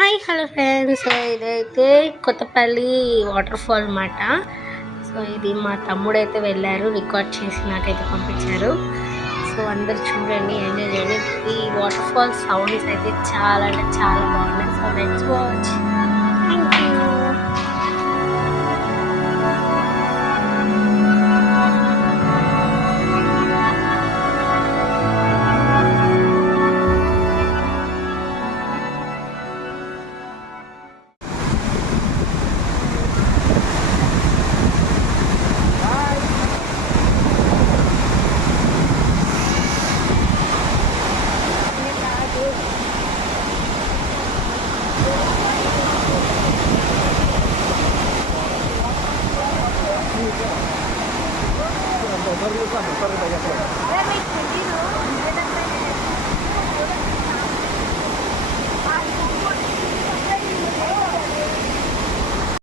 Hi hello friends. ఇదైతే కొత్తపల్లి వాటర్ఫాల్ అన్నమాట. సో ఇది మా తమ్ముడైతే వెళ్ళారు, రికార్డ్ చేసి నాకైతే పంపించారు. సో అందరు చూడండి, ఎంజాయ్ చేయండి. ఈ వాటర్ఫాల్ సౌండ్స్ అయితే చాలా అంటే చాలా బాగున్నాయి. So let's watch. Thank you.